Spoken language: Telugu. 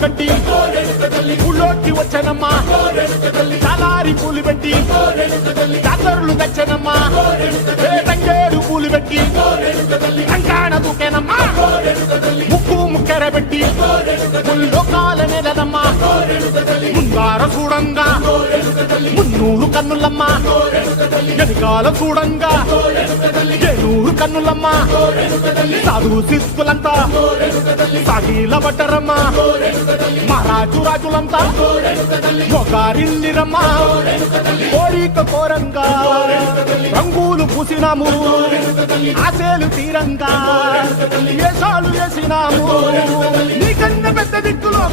కట్టి ఊళ్ళోకి వచ్చానమ్మా చాలారి పూలు పెట్టి జాతరలు తెచ్చానమ్మా తంగేడు పూలు పెట్టి రంగాణ దూకేనమ్మా ముక్కు ముక్కెర పెట్టి ముల్లోకాల నెలనమ్మా ముంగార చూడంగా మున్నూరు కన్నులమ్మా వెనకాల చూడంగా ఏనూరు కన్నులమ్మా సాధు శిస్తులంతా సాగిల పడ్డరమ్మా మహారాజు రాజులంతా మొగారిల్లిరమ్మా కోరిక కోరంగా రంగులు పూసినాము ఆశలు తీరంగా వేషాలు వేసినాము నీకన్నా పెద్ద దిక్కులో